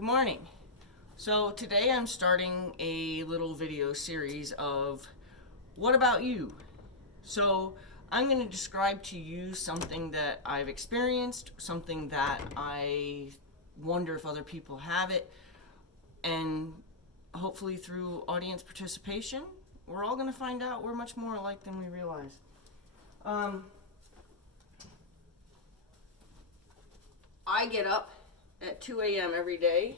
Good morning. So today I'm starting a little video series of what about you? So I'm going to describe to you something that I've experienced, something that I wonder if other people have it, and hopefully through audience participation, we're all going to find out we're much more alike than we realize. I get up at 2 a.m. every day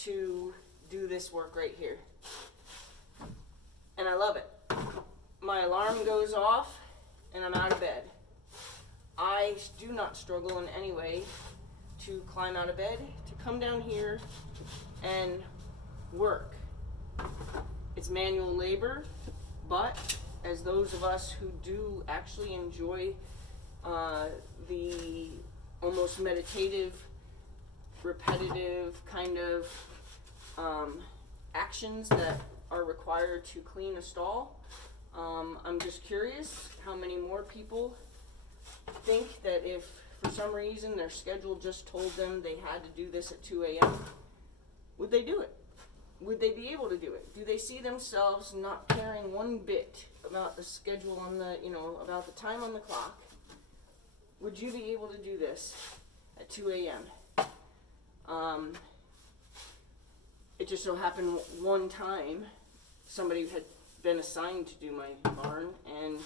to do this work right here. And I love it. My alarm goes off and I'm out of bed. I do not struggle in any way to climb out of bed, to come down here and work. It's manual labor, but as those of us who do actually enjoy the almost meditative, repetitive kind of actions that are required to clean a stall, I'm just curious how many more people think that if for some reason their schedule just told them they had to do this at 2 a.m., would they do it? Would they be able to do it? Do they see themselves not caring one bit about the schedule on the, about the time on the clock? Would you be able to do this at 2 a.m.? It just so happened one time somebody had been assigned to do my barn, and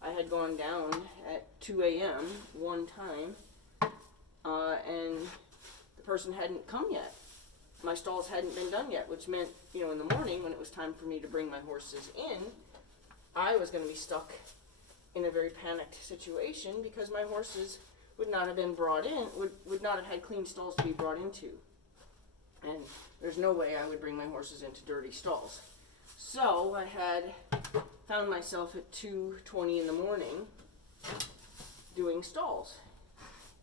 I had gone down at 2 a.m. one time, and the person hadn't come yet. My stalls hadn't been done yet, which meant, in the morning when it was time for me to bring my horses in, I was going to be stuck in a very panicked situation because my horses would not have been brought in, would not have had clean stalls to be brought into. And there's no way I would bring my horses into dirty stalls. So I had found myself at 2:20 in the morning doing stalls.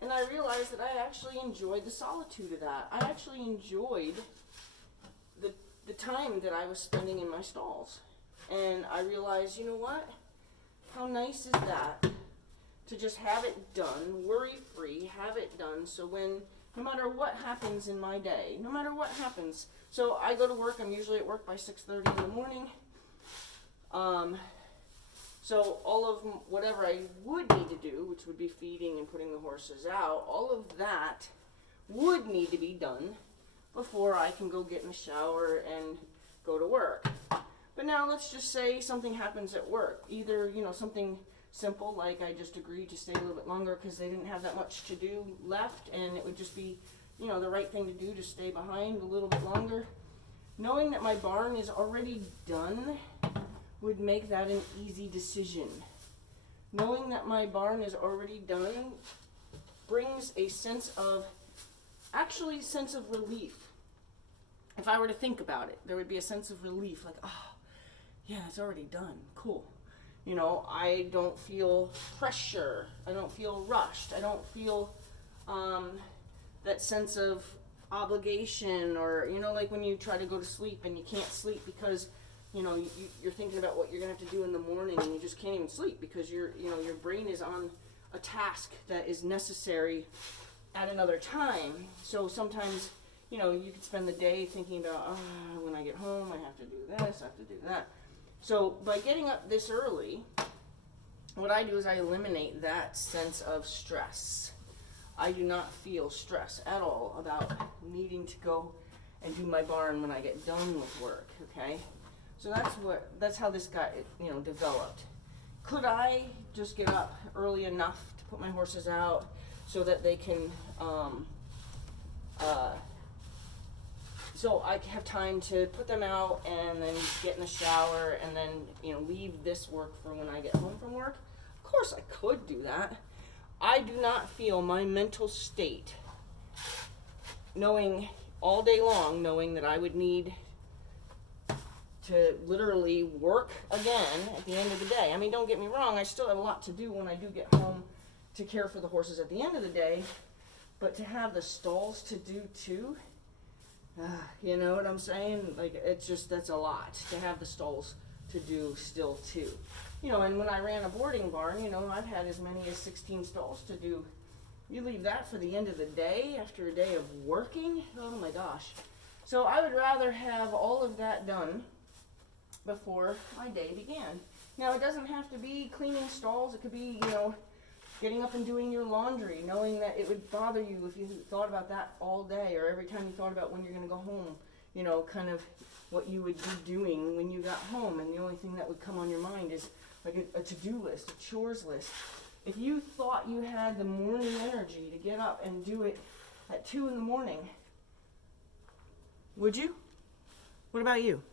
And I realized that I actually enjoyed the solitude of that. I actually enjoyed the time that I was spending in my stalls. And I realized, you know what? How nice is that to just have it done, worry-free, have it done, so when, no matter what happens in my day, no matter what happens, so I go to work, I'm usually at work by 6:30 in the morning, so all of whatever I would need to do, which would be feeding and putting the horses out, all of that would need to be done before I can go get in the shower and go to work. But now let's just say something happens at work. Either, something simple like I just agreed to stay a little bit longer because they didn't have that much to do left, and it would just be, the right thing to do to stay behind a little bit longer. Knowing that my barn is already done would make that an easy decision. Knowing that my barn is already done brings a sense of relief. If I were to think about it, there would be a sense of relief, like, oh, yeah, it's already done, cool. I don't feel pressure, I don't feel rushed, I don't feel that sense of obligation, or, like when you try to go to sleep and you can't sleep because, you're thinking about what you're going to have to do in the morning, and you just can't even sleep because your brain is on a task that is necessary at another time. So sometimes, you could spend the day thinking about, when I get home, I have to do this, I have to do that. So by getting up this early, what I do is I eliminate that sense of stress. I do not feel stress at all about needing to go and do my barn when I get done with work, okay? So that's how this got, developed. Could I just get up early enough to put my horses out so that they can, so I have time to put them out and then get in the shower and then, leave this work for when I get home from work? Of course I could do that. I do not feel my mental state knowing all day long, knowing that I would need to literally work again at the end of the day. I mean, don't get me wrong, I still have a lot to do when I do get home to care for the horses at the end of the day, but to have the stalls to do too, you know what I'm saying? Like, that's a lot to have the stalls to do still too. And when I ran a boarding barn, I've had as many as 16 stalls to do You leave that for the end of the day after a day of working. Oh my gosh. So I would rather have all of that done before my day began. Now it doesn't have to be cleaning stalls. It could be, getting up and doing your laundry, knowing that it would bother you if you thought about that all day, or every time you thought about when you're going to go home, kind of what you would be doing when you got home, and the only thing that would come on your mind is like a to-do list, a chores list. If you thought you had the morning energy to get up and do it at 2 in the morning, would you? What about you?